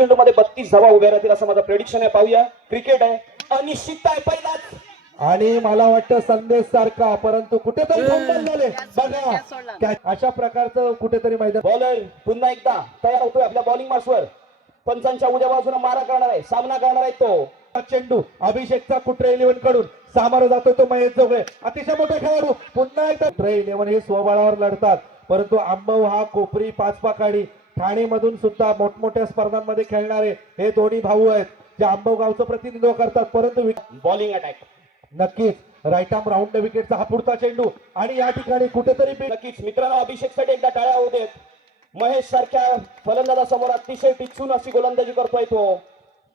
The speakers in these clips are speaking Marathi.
चेंडू मध्ये 32 धावा उभ्या राहतील असं माझं प्रेडिक्शन आहे. पाहूया, क्रिकेट आहे, अनिश्चित आहे पहिलाच. आणि मला वाटतं संदेश सारखा, परंतु कुठेतरी फंबल झाले बघा. अशा प्रकारचं कुठेतरी मैदान. बॉलर पुन्हा एकदा तयार होतोय आपल्या बॉलिंग मार्शवर. पंचांच्या उद्या बाजूने मारा करणार आहे, सामना करणार आहे तो चेंडू अभिषेकचा कुत्रे 11 कडून सामोरं जातो तो महेश जोगळे, अतिशय मोठा खेळाडू. पुन्हा एकदा कुत्रे 11 हे स्वबळावर लढतात, परंतु आंबव हा कोपरी पाचपाकाडी ठाणे मधून सुद्धा मोठमोठ्या स्पर्धांमध्ये खेळणारे हे दोन्ही भाऊ आहेत जे आंबव गावचं प्रतिनिधित्व करतात. परंतु बॉलिंग अटॅक नक्कीच राईट आर्म राऊंड विकेटचा हा पुढचा चेंडू आणि या ठिकाणी कुठेतरी नक्कीच मित्रांनो अभिषेकसाठी एकदा टाळ्या होऊ देत. महेश सारख्या फलंदाजासमोर अतिशय टिचून अशी गोलंदाजी करतोय तो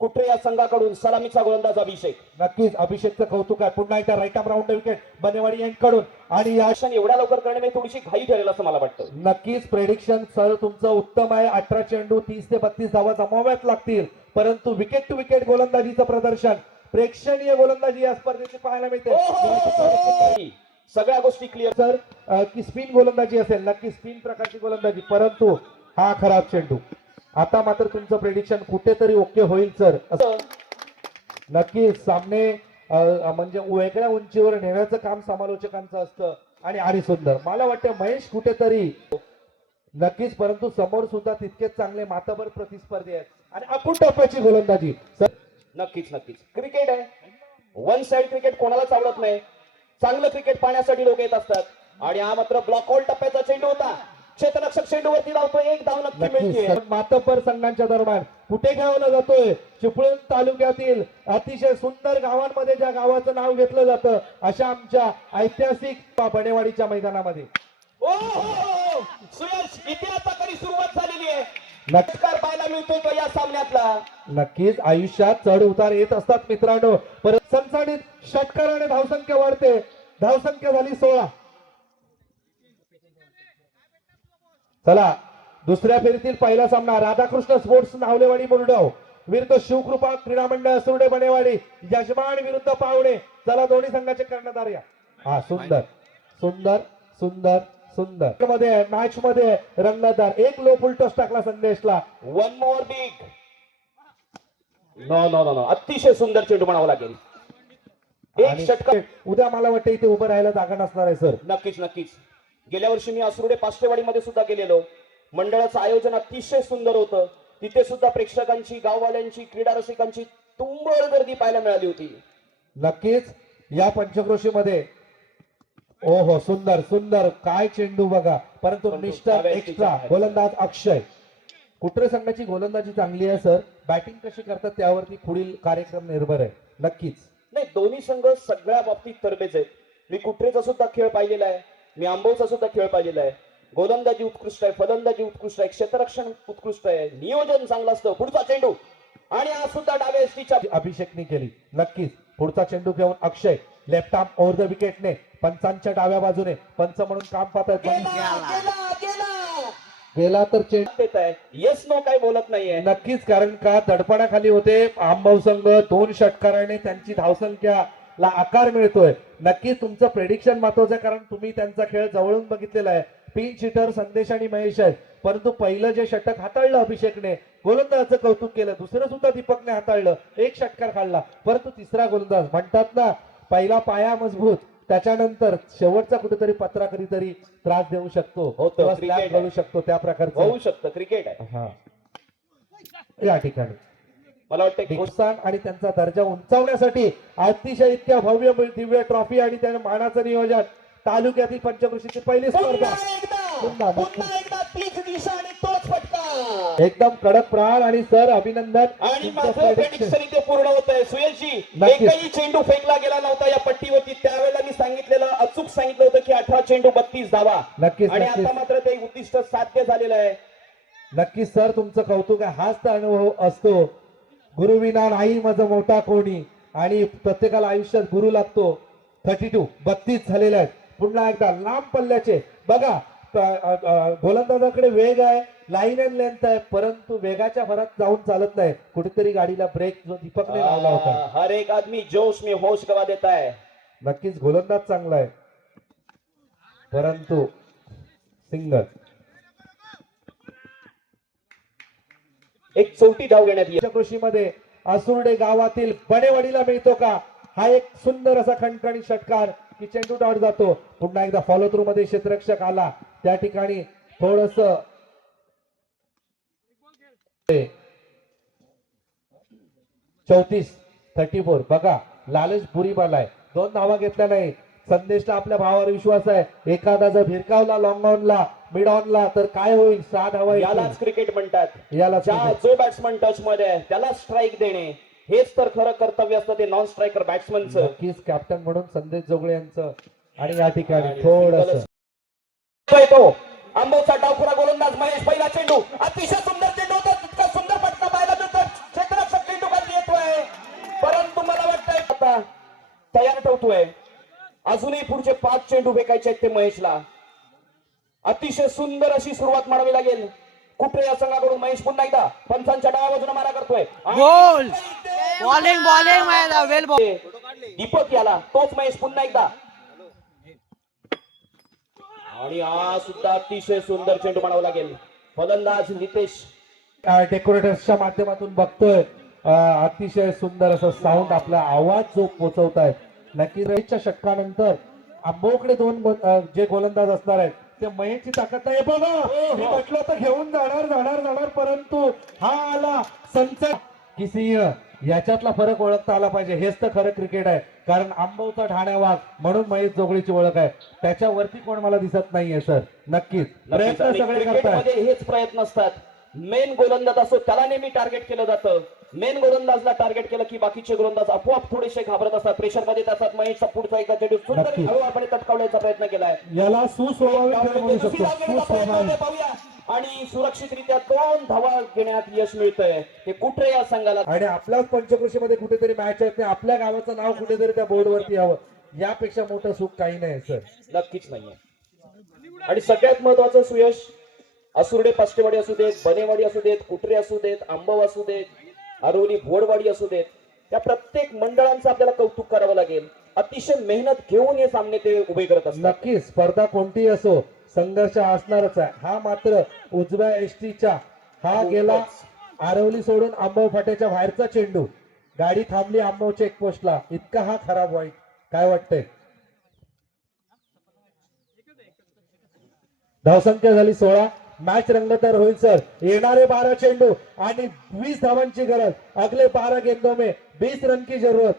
कुठे या संघाकडून सलामीचा गोलंदाज अभिषेक. नक्कीच अभिषेकचं कौतुक आहे. पुन्हा एकदा राईट आर्म राऊंड विकेट बनेवाडी यांच्याकडून आणि या एवढ्या लवकर करणे म्हणजे थोडीशी घाई ठरेल असं मला वाटतं. नक्कीच प्रेडिक्शन सर तुमचं उत्तम आहे. 18 चेंडू 30 ते 32 धावा जमाव्यात लागतील, परंतु विकेट टू विकेट गोलंदाजीचं प्रदर्शन, प्रेक्षणीय गोलंदाजी या स्पर्धेची पाहायला मिळते. सगळ्या गोष्टी क्लिअर सर की स्पिन गोलंदाजी असेल, नक्की स्पिन प्रकारची गोलंदाजी, परंतु हा खराब चेंडू. आता मात्र तुमचं प्रेडिक्शन कुठेतरी ओके होईल सर. नक्कीच सामने म्हणजे वेगळ्या उंचीवर नेण्याचं काम समालोचकांचं असतं आणि सुंदर मला वाटतं महेश कुठेतरी नक्कीच, परंतु समोर सुद्धा तितकेच चांगले माताबर प्रतिस्पर्धी आहेत आणि अखूट टप्प्याची गोलंदाजी. नक्कीच नक्कीच क्रिकेट आहे, वन साइड क्रिकेट कोणालाच आवडत नाही. चांगलं क्रिकेट पाहण्यासाठी लोक येत असतात आणि हा मात्र ब्लॉक आउट टप्प्याचा चेंडू होता. क्षेत्ररक्षक चेंडूवरती धावतो, एक धाव नक्की मिळते. मातबर संघांच्या दरम्यान कुठे खेळवला जातोय? चिपळूण तालुक्यातील अतिशय सुंदर गावांमध्ये ज्या गावाचं नाव घेतलं जातं अशा आमच्या ऐतिहासिक बनेवाडीच्या मैदानामध्ये सुयश इथे आता तरी सुरुवात झालेली आहे. नक्कार पाहायला मिळतोय तो या सामन्यातला. नक्कीच आयुष्यात चढ उतार येत असतात मित्रांनो, परत सणसणीत षटकाराने धावसंख्या वाढते. धावसंख्या झाली 16. चला दुसऱ्या फेरीतील पहिला सामना राधाकृष्ण स्पोर्ट्स नावलेवाडी मुरडव विरुद्ध शिवकृपा क्रीडा मंडळ सुरडे बनेवाडी, यजमान विरुद्ध पावणे. चला दोन्ही संघाचे कर्णधार या. हा सुंदर सुंदर सुंदर सुंदर मध्ये मॅच मध्ये रंगतदार एक लो फुल टॉस टाकला संदेशला. One more big. No no no no अतिशय सुंदर चेंडू म्हणावं लागेल. एक षटकार. उद्या मला वाटतं इथे उभं राहायला जागा नसणार आहे सर. नक्कीच नक्कीच. गेल्या वर्षी मी असुर्डे पाष्टेवाडीमध्ये सुद्धा गेलेलो. मंडळाचं आयोजन अतिशय सुंदर होतं. तिथे सुद्धा प्रेक्षकांची, गाववाल्यांची, क्रीडा रसिकांची तुंबळ गर्दी पाहायला मिळाली होती. नक्कीच या पंचक्रोशीमध्ये ओहो सुंदर सुंदर काय चेंडू बघा, परंतु मिस्टर एक्स्ट्रा गोलंदाज अक्षय. कुठे संघाची गोलंदाजी चांगली आहे सर, बॅटिंग कशी करतात त्यावरती पुढील कार्यक्रम निर्भर आहे. नक्कीच नाही दोन्ही संघ सगळ्या बाबतीत तरबेज आहेत. मी कुठरेचा सुद्धा खेळ पाहिलेला आहे, मी आंबवचा सुद्धा खेळ पाहिलेला आहे. गोलंदाजी उत्कृष्ट आहे, फलंदाजी उत्कृष्ट आहे, क्षेत्ररक्षण उत्कृष्ट आहे, नियोजन चांगलं असतं. पुढचा चेंडू आणि हा सुद्धा डाव्या एसटीच्या अभिषेकने केली. नक्कीच पुढचा चेंडू घेऊन अक्षय लेफ्ट आर्म ओव्हर द विकेटने पंचांच्या डाव्या बाजूने पंच म्हणून काम पाहतात. गेला तर चेंडू देत आहे. येस नो काय बोलत नाहीये. नक्कीच, कारण का दडपणाखाली होते आंबव संघ. 2 षटकाराने त्यांची धावसंख्या ला आकार मिळतोय. नक्कीच तुमचं प्रेडिक्शन महत्वाचं आहे, कारण तुम्ही त्यांचा खेळ जवळून बघितलेला आहे. पिन शिटर संदेश आणि महेश आहेत, परंतु पहिलं जे षटक हाताळलं अभिषेकने, गोलंदाजाचं कौतुक केलं. दुसरं सुद्धा दीपकने हाताळलं, एक षटकार काढला. परंतु तिसरा गोलंदाज म्हणतात ना, पहिला पाया मजबूत, त्याच्यानंतर शेवटचा कुठेतरी पत्रा कधीतरी त्रास देऊ शकतो, करू शकतो, त्या प्रकारचं होऊ शकतं. क्रिकेट आहे. हा या ठिकाणी मला वाटतं प्रोत्साहन आणि त्यांचा दर्जा उंचावण्यासाठी अतिशय इतक्या भव्य दिव्य ट्रॉफी आणि त्या मानाचं नियोजन. तालुक्यातील पंचक्रोशीची पहिली स्पर्धा एकदम कडक प्रहार आणि सर अभिनंदन. आणि माझं प्रेडिक्शन इथे पूर्ण होत आहे. सुयशजी एकही चेंडू फेकला गेला नव्हता या पट्टीवरती. त्यावेळेला मी सांगितलेलं, अचूक सांगितलं होतं की 18 चेंडू 32 धावा. नक्कीच आणि आता मात्र ते उद्दिष्ट साध्य झालेलं आहे. नक्कीच सर तुमचं कौतुक आहे. हाच तर अनुभव असतो, गुरुविना नाही मज मोठा कोणी, आणि प्रत्येकाला आयुष्यात गुरु लागतो. 32 झालेले आहेत. पुन्हा एकदा लांब पल्ल्याचे बघा, गोलंदाजाकडे वेग आहे, लाईन अँड लेंथ आहे, परंतु वेगाच्या भरात जाऊन चालत नाही. कुठेतरी गाडीला ब्रेक जो दीपकने लावला होता. हर एक आदमी जोश में होश गवा देता है. नक्कीच गोलंदाज चांगला आहे, परंतु सिंगल एक चौथी धाव घेण्यात येईल. कृषीमध्ये आसुर्डे गावातील बनेवाडीला मिळतो का? हा एक सुंदर असा खणखणी षटकार की चेंडू डॉट जातो. पुन्हा एकदा फॉलो थ्रू मध्ये क्षेत्ररक्षक आला, त्या ठिकाणी थोडस 34 बघा, लालच बुरी बालाय, 2 धावा घेतल्या नाही. संदेशला आपल्या भावावर विश्वास आहे, एखादा जर भिरकावला लॉंग ऑनला मिड ऑनला तर काय होईल? 6 धावा यालाच येतील. क्रिकेट म्हणतात. याला जो बॅट्समन टच मध्ये आहे त्याला स्ट्राईक देणे हेच तर खरं कर्तव्य असतं ते नॉन स्ट्रायकर बॅट्समनचं. नक्कीच कॅप्टन म्हणून संदेश जोगळे यांचं. आणि या ठिकाणी थोडस तो आंबोचा डावखुरा गोलंदाज महेश, पहिला चेंडू अतिशय सुंदर चेंडू होता, तितका सुंदर फटका पाहायला मिळतो. क्षेत्ररक्षक चेंडू खाली येतोय, परंतु मला वाटतंय आता तयार ठेवतोय. अजूनही पुढचे 5 चेंडू फेकायचे आहेत ते महेशला. अतिशय सुंदर अशी सुरुवात मारावी लागेल कुठे या संघाकडून. महेश पुन्हा एकदा पंचांच्या डाव्या बाजूने मारा करतोय. गोल बॉलिंग वेल बॉल. दीपक याला तोच महेश पुन्हा एकदा, आणि हा सुद्धा अतिशय सुंदर चेंडू म्हणावा लागेल. फलंदाज नितेश डेकोरेटर्सच्या माध्यमातून बघतोय. अतिशय सुंदर असं साऊंड, आपला आवाज जो पोहोचवतायत. नक्की रईच्या षटकानंतर आंबोकडे 2 जे गोलंदाज असणार आहेत ते महेशची ताकद नाही. बघा, मी म्हटलं तर घेऊन जाणार, परंतु हा आला संच की सिंह. याच्यातला फरक ओळखता आला पाहिजे. हेच तर खरं क्रिकेट आहे. कारण आंबवचा ढाण्या वाघ म्हणून महेश जोगळीची ओळख आहे. त्याच्यावरती कोण मला दिसत नाहीये सर. नक्कीच प्रयत्न सगळे करतात. क्रिकेटमध्ये हेच प्रयत्न असतात. मेन गोलंदाज असो त्याला नेहमी टार्गेट केलं जातं. मेन गोलंदाजला टार्गेट केलं की बाकीचे गोलंदाज आपोआप थोडेसे घाबरत असतात, प्रेशर मध्ये असतात. महेशचा पुढचा एकदा चेंडू सुंदर हळूवारपणे तटकावण्याचा प्रयत्न केलाय. याला सुस्वाभाविक खेळ म्हणू शकतो. सुस्वाभाविक. पाहूया, आणि सुरक्षितरित्या 2 धावा घेण्यात यश मिळतंय ते कुठे या संघाला. आणि आपल्याच पंचकृषीमध्ये कुठेतरी मॅच आहेत, आपल्या गावाचं नाव कुठेतरी त्या बोर्डवरती यावं, यापेक्षा मोठं सुख काही नाही सर. नक्कीच नाहीये. आणि सगळ्यात महत्वाचं सुयश, आसुर्डे पाष्टेवाडी असू देत, बनेवाडी असू देत, कुटरे असू देत, आंबव असू देत, आरोली भोडवाडी असू देत, या प्रत्येक मंडळांचं आपल्याला कौतुक करावं लागेल. अतिशय मेहनत घेऊन हे सामने ते उभे करत असतात. नक्कीच स्पर्धा कोणतीही असो, संघर्ष असणारच आहे. हा मात्र उजव्या एसटीच्या हा गेला आरवली सोडून आंबव फाट्याच्या बाहेरचा चेंडू. गाडी थांबली आंबव चेकपोस्टला. इतका हा खराब वाईट काय वाटतंय? धावसंख्या झाली 16. मॅच रंगतदार होईल सर. येणारे 12 चेंडू आणि 20 धावांची गरज. अगले 12 गेंदों में 20 रन की जरूरत.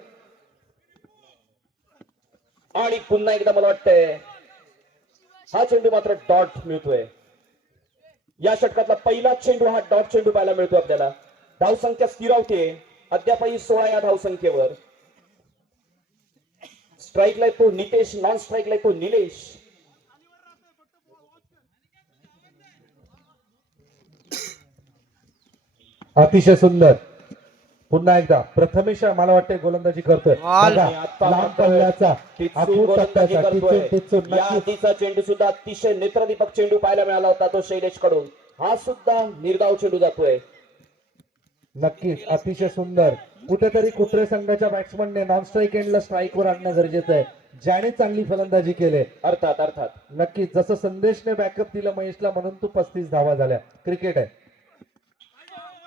आणि पुन्हा एकदा मला वाटतंय हा चेंडू मात्र डॉट मिळतोय. या षटकातला पहिला चेंडू हा डॉट चेंडू पाहायला मिळतो आपल्याला. धावसंख्या स्थिरावते अद्यापही 16 या धावसंख्येवर. स्ट्राईकला तो नितेश, नॉन स्ट्राईकला तो निलेश. अतिशय सुंदर. पुन्हा एकदा प्रथमेश मला वाटतं गोलंदाजी करतोय. लांब पल्ल्याचा अचूक टप्प्याचा टिचून या आधीचा चेंडू सुद्धा अतिशय नेत्रदीपक चेंडू पाहायला मिळाला होता तो शैलेश कडून. हा सुद्धा निर्धाव चेंडू जातोय. नक्कीच अतिशय सुंदर. कुठेतरी कुत्रे संघाच्या बॅट्समनने नॉन स्ट्राईक एंडला स्ट्राईकवर आणणं गरजेचं आहे, ज्याने चांगली फलंदाजी केली. अर्थात नक्कीच जसं संदेशने बॅकअप दिलं महेशला म्हणून तू 35 धावा झाल्या. क्रिकेट आहे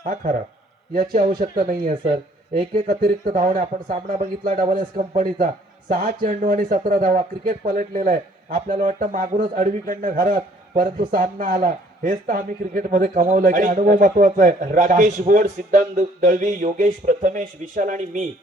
हा खरा, याची आवश्यकता नाहीये सर. एक अतिरिक्त धावणे. आपण सामना बघितला डबल एस कंपनीचा, 6 चेंडू आणि 17 धावा. क्रिकेट पलटलेला आहे. आपल्याला वाटतं मागूनच अडवीकडनं घरात, परंतु सामना आला. हेच तर आम्ही क्रिकेटमध्ये कमावलंय की अनुभव महत्वाचा आहे. राकेश बोड, सिद्धांत दळवी, योगेश प्रथमेश, विशाल आणि मी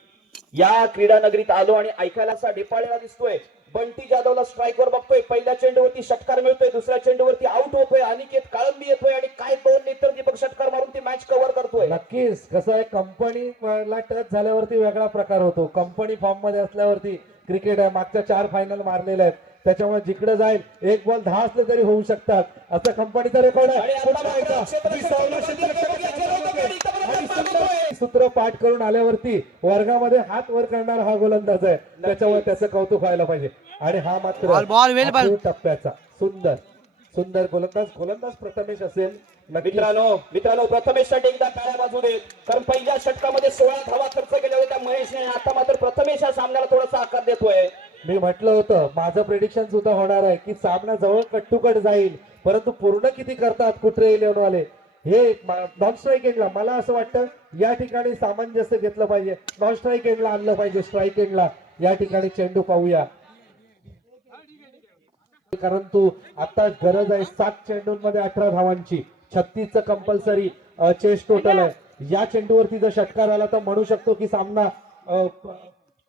या क्रीडा नगरीत आलो आणि ऐकायला असा ढेपाळलेला दिसतोय. बंटी जाधवला स्ट्राईकवर बघतोय. पहिल्या चेंडूवरती षटकार मिळतोय, दुसऱ्या चेंडूवरती आउट होतोय. अनिकेत काळंबी येतोय आणि काय 2 नेत्रदीपक षटकार मारून ती मॅच कव्हर करतोय. नक्कीच कसं आहे, कंपनीला टच झाल्यावरती वेगळा प्रकार होतो. कंपनी फॉर्म मध्ये असल्यावरती क्रिकेट आहे. मागच्या 4 फायनल मारलेल्या आहेत, त्याच्यामुळे जिकडे जाईल 1 बॉल 10 असले तरी होऊ शकतात. असं कंपनीचा रेकॉर्ड आहे. सूत्र पाठ करून आल्यावरती वर्गामध्ये हात वर करणारा हा गोलंदाज आहे, त्याच्यामुळे त्याचं कौतुक व्हायला पाहिजे. आणि हा मात्र टप्प्याचा सुंदर गोलंदाज प्रथमेश असेल. मित्रांनो प्रथमेशसाठी एकदा टाळ्या वाजू देत, कारण पहिल्या षटकामध्ये 16 धावा खर्च केल्या होत्या महेशने. आता मात्र प्रथमेश या सामन्याला थोडासा आकार देतोय. मी म्हटलं होतं माझं प्रेडिक्शन सुद्धा होणार आहे की सामना जवळ कट टू कट जाईल, परंतु पूर्ण किती करतात कुत्रे इलेव्हन वाले हे नॉन स्ट्राईक एंडला मला असं वाटतं या ठिकाणी सामंजस्य घेतलं पाहिजे, नॉन स्ट्राईक एंडला आणलं पाहिजे, स्ट्राईक एंडला या ठिकाणी चेंडू पाहूया. परंतु आता गरज आहे 7 चेंडूंमध्ये 18 धावांची, 36चं कंपल्सरी चेस टोटल आहे. या चेंडूवरती जर षटकार आला तर म्हणू शकतो की सामना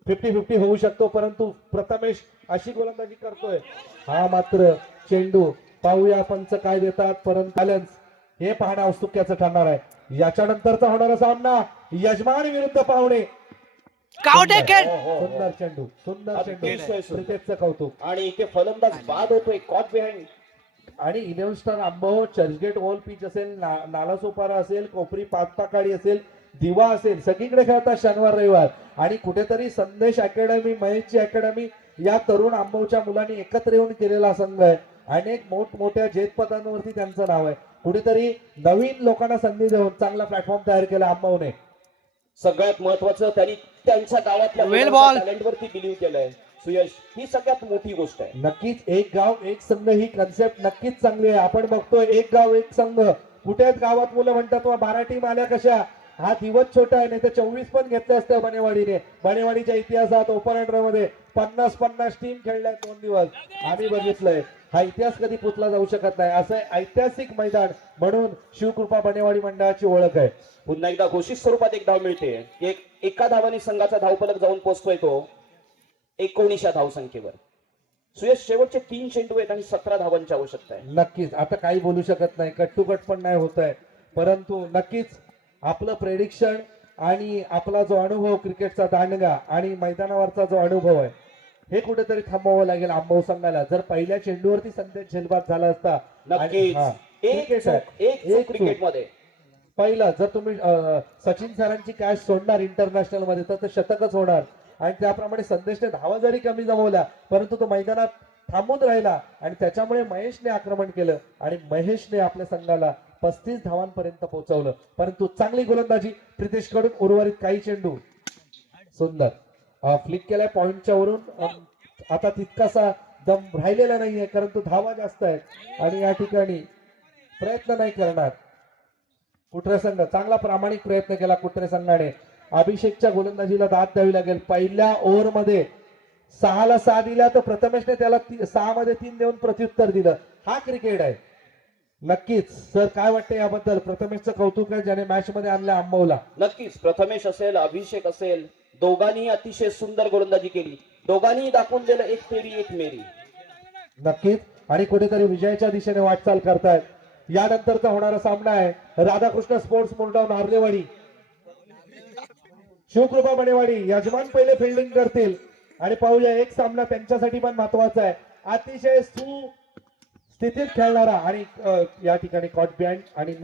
50-50 होऊ शकतो, परंतु प्रथमेश अशी गोलंदाजी करतोय. हा मात्र चेंडू पाहूया पंच काय देतात, परंतु बॅलन्स हे पाहणं औत्सुक्याचं ठरणार आहे. याच्यानंतरचा होणारा सामना यजमान विरुद्ध पाहुणे. काउटेकेड सुंदर चेंडू, सुंदर चेंडू, अतिशय सुंदर. प्रितेशचं कौतुक. आणि इथे फलंदाज बाद होतोय, कॉट बिहाइंड. आणि 11 स्टार आंबो चर्चगेट ओल पिच असेल, नालासोपारा असेल, कोपरी पाचपाकाडी असेल, दिवा असेल, सगळीकडे खेळतात शनिवार रविवार. आणि कुठेतरी संदेश अकॅडमी, महेशची अकॅडमी या तरुण आंबोच्या मुलांनी एकत्र येऊन केलेला संघ आहे. अनेक मोठमोठ्या जेतपदांवरती त्यांचं नाव आहे. कुठेतरी नवीन लोकांना संधी देऊन चांगला प्लॅटफॉर्म तयार केला आंबावने. सगळ्यात महत्वाचं त्यांनी त्यांच्या गावातल्या Well ball. टॅलेंटवरती बिलीव्ह केलंय. सुयश, ही सगळ्यात मोठी गोष्ट आहे. नक्कीच एक गाव एक संघ ही कन्सेप्ट नक्कीच चांगली आहे. आपण बघतोय एक गाव एक संघ, कुठे आहेत गावात मुलं म्हणतात वा 12 टीम आल्या कशा. हा दिवस छोटा आहे, नाही तर 24 पण घेतलं असतं बनेवाडीने. बनेवाडीच्या इतिहासात ओपन मध्ये 50-50 टीम खेळल्या 2 दिवस आम्ही बघितलंय. हा इतिहास कधी पुसला जाऊ शकत नाही. असं ऐतिहासिक मैदान म्हणून शिवकृपा बनेवाडी मंडळाची ओळख आहे. पुन्हा एकदा घोषित स्वरूपात एक धाव मिळते. एका धावाने संघाचा धावफलक जाऊन पोहोचतोय तो 19 धावसंख्येवर. सुयश, शेवटचे 3 चेंडू आहेत आणि 17 धावांची आवश्यकता आहे. नक्कीच आता काही बोलू शकत नाही, कट टू कट पण नाही होत आहे, परंतु नक्कीच आपलं प्रेडिक्शन आणि आपला जो अनुभव क्रिकेटचा दांडगा आणि मैदानावरचा जो अनुभव आहे हे कुठेतरी थांबवावं लागेल आंबव संघाला. जर पहिल्या चेंडूवरती संदेश झेलबाद झाला असता. नक्कीच एक क्रिकेटमध्ये पहिला जर तुम्ही सचिन सरांची कॅच सोडणार इंटरनॅशनल मध्ये तर ते शतकच होणार. आणि त्याप्रमाणे संदेशने धावा जरी कमी जमवल्या परंतु तो मैदानात थांबून राहिला आणि त्याच्यामुळे महेशने आक्रमण केलं आणि महेशने आपल्या संघाला 35 धावांपर्यंत पोहोचवलं. परंतु चांगली गोलंदाजी प्रितेश कडून. उर्वरित काही चेंडू सुंदर फ्लिक केलाय पॉइंटच्या वरून. आता तितकासा दम राहिलेला नाहीये परंतु धावा जास्त आहेत आणि या ठिकाणी प्रयत्न नाही करणार कुठरे संघ. चांगला प्रामाणिक प्रयत्न केला कुठरे संघाने. अभिषेकच्या गोलंदाजीला दाद द्यावी लागेल. पहिल्या ओव्हरमध्ये 6ला 6 दिल्या तर प्रथमेशने त्याला 6 मध्ये 3 देऊन प्रत्युत्तर दिलं. हा क्रिकेट आहे. नक्कीच सर काय वाटतं याबद्दल. प्रथमेशचं कौतुक आहे ज्याने मॅच मध्ये आणलं आंबवला. नक्कीच प्रथमेश असेल, अभिषेक असेल, दोघांनी अतिशय सुंदर गोलंदाजी केली. दोघांनी दाखवून दिलं एक फेरी एक मेरी. नक्कीच आणि कुठेतरी विजयाच्या दिशेने वाटचाल करतायत. यानंतरचा होणारा सामना आहे राधाकृष्ण स्पोर्ट्स मुरडाव नार्लेवाडी शिवकृपा बनेवाडी. यजमान पहिले फिल्डिंग करतील आणि पाहूया एक सामना त्यांच्यासाठी पण महत्वाचा आहे. अतिशय सुस्थितीत खेळणारा आणि या ठिकाणी कॉट बिहाइंड आणि